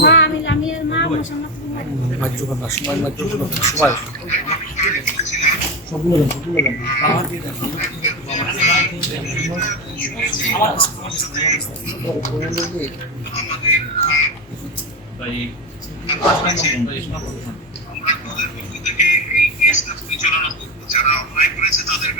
মা আমি লামিয়ার মা আমার পাঁচটা নম্বর এই সময় তাদের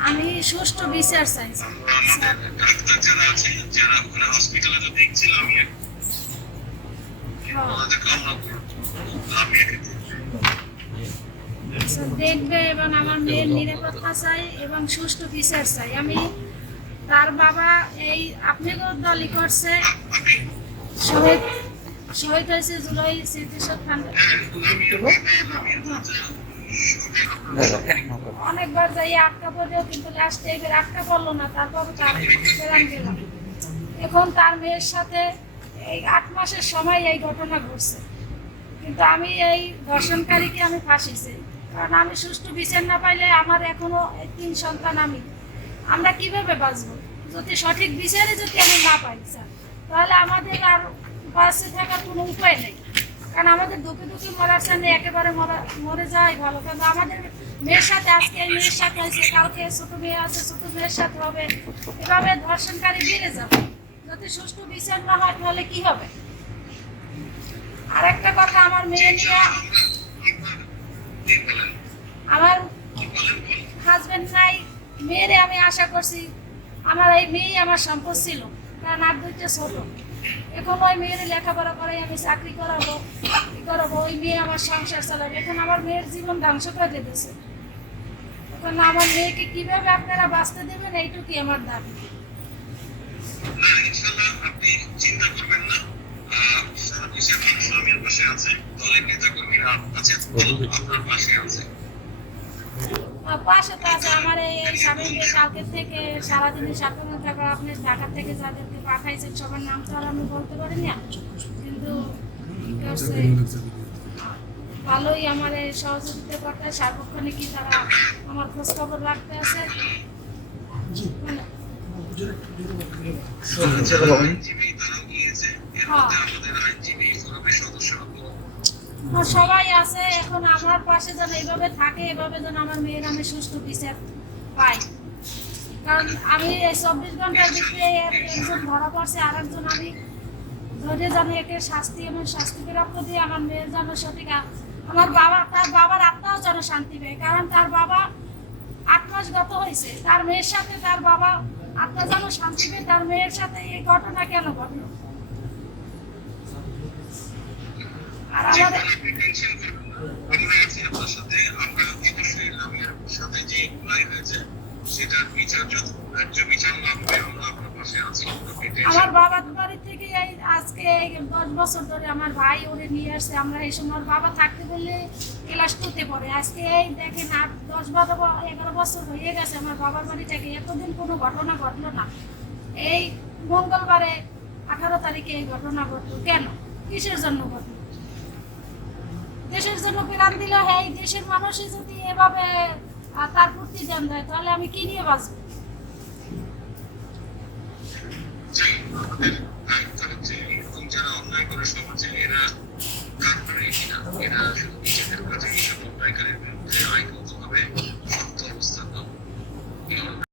আমি সুষ্ঠু বিচার চাইছি আমরা আমাদের ডাক্তার যারা আছে যারা ওখানে হসপিটালে তো দেখছিল আমি হ্যাঁ। আচ্ছা, দেখবে এবং আমার মেয়ের নিরাপত্তা চাই এবং সুষ্ঠু বিচার চাই। আমি তার বাবা এই আপনাকেও দলই করছে। শহীদ শহীদ হয়েছে জুলাই স্মৃতিশোধ ফান্ড অনেকবার যাই আটকা পড়েও কিন্তু লাস্টে এবার আটকা পড়ল না, তারপর তার ফেরান গেলাম। এখন তার মেয়ের সাথে এই আট মাসের সময় এই ঘটনা ঘটছে। কিন্তু আমি এই ধর্ষণকারীকে আমি ফাঁসিছি কারণ আমি সুষ্ঠু বিচার না পাইলে আমার এখনও তিন সন্তান আমি। আমরা কীভাবে বাঁচবো? যদি সঠিক বিচারে যদি আমি না পাই, স্যার, তাহলে আমাদের আর বাঁচে থাকার কোনো উপায় নেই। কারণ আমাদের দুঃখে দুঃখে মরার সামনে একেবারে মরা, মরে যায় ভালো। কিন্তু আমাদের মেয়ের সাথে আজকে মেয়ের সাথে হয়েছে, কালকে ছোট মেয়ে আছে, ছোট মেয়ের সাথে হবে। এভাবে ধর্ষণকারী বেড়ে যাবে। যদি সুষ্ঠু বিচার না হয়, তাহলে কি হবে? আর একটা কথা আমার মেয়ে নিয়ে আমার হাজবেন্ড নাই। মেয়েরে আমি আশা করছি আমার এই মেয়েই আমার সম্পদ ছিল। কারণ আর দুইটা ছোট। এখন ওই মেয়ের লেখাপড়া করে আমি চাকরি করাবো কি করাবো ওই মেয়ে আমার সংসার চালাবে। এখন আমার মেয়ের জীবন ধ্বংস করে দিতেছে এখন আমার মেয়েকে কীভাবে আপনারা বাঁচতে দেবেন এইটুকুই আমার দাবি। আপনি চিন্তা করবেন না। সারা দেশের মানুষ আমির পাশে আছে। দলের নেতা কর্মীরা আছে আপনার পাশে আছে। পাশে তো আছে আমার এই স্বামীকে কালকে থেকে সারাদিনে সাতটা টাকা আপনি ঢাকা থেকে যাদেরকে পাঠাইছেন সবার নাম তো আর আমি বলতে পারি না কিন্তু কি ভালোই আমার এই সহযোগিতা করতে সার্বক্ষণিকই তারা আমার খোঁজ খবর রাখতে আছে? মানে সবাই আছে, এখন আমার পাশে যেন এইভাবে থাকে, এভাবে যেন আমার মেয়ের আমি সুস্থ বিচার পাই। কারণ আমি এই চব্বিশ ঘণ্টার ভিতরে একজন ধরা পড়ছে আর একজন আমি ধরে যেন একে শাস্তি এবং শাস্তি প্রাপ্ত দিয়ে আমার মেয়ের যেন সঠিক আমার বাবা, তার বাবার আত্মাও যেন শান্তি পায়। কারণ তার বাবা আট মাস গত হয়েছে, তার মেয়ের সাথে তার বাবা আত্মা যেন শান্তি পেয়ে, তার মেয়ের সাথে এই ঘটনা কেন ঘটলো? আর আমাদের আমরা আছি আপনার সাথে আমরা অবশ্যই লামিয়ার সাথে যে গুলাই হয়েছে সেটার বিচার যত ন্যায্য বিচার লাভ হবে আমরা আপনার পাশে আছি আমার বাবার বাড়ি থেকে এই আজকে দশ বছর ধরে আমার ভাই ওরে নিয়ে আসছে আমরা এই সময় বাবা থাকতে বললে ক্লাস টুতে পড়ে আজকে এই দেখেন আট দশ বারো এগারো বছর হয়ে গেছে আমার বাবার বাড়ি থেকে এতদিন কোনো ঘটনা ঘটলো না। এই মঙ্গলবারে আঠারো তারিখে এই ঘটনা ঘটলো। কেন? কিসের জন্য ঘটলো? দেশের জন্য প্রাণ দিল হ্যাঁ দেশের মানুষই যদি এভাবে তার প্রতি জ্ঞান দেয়, তাহলে আমি কি নিয়ে বাঁচবো?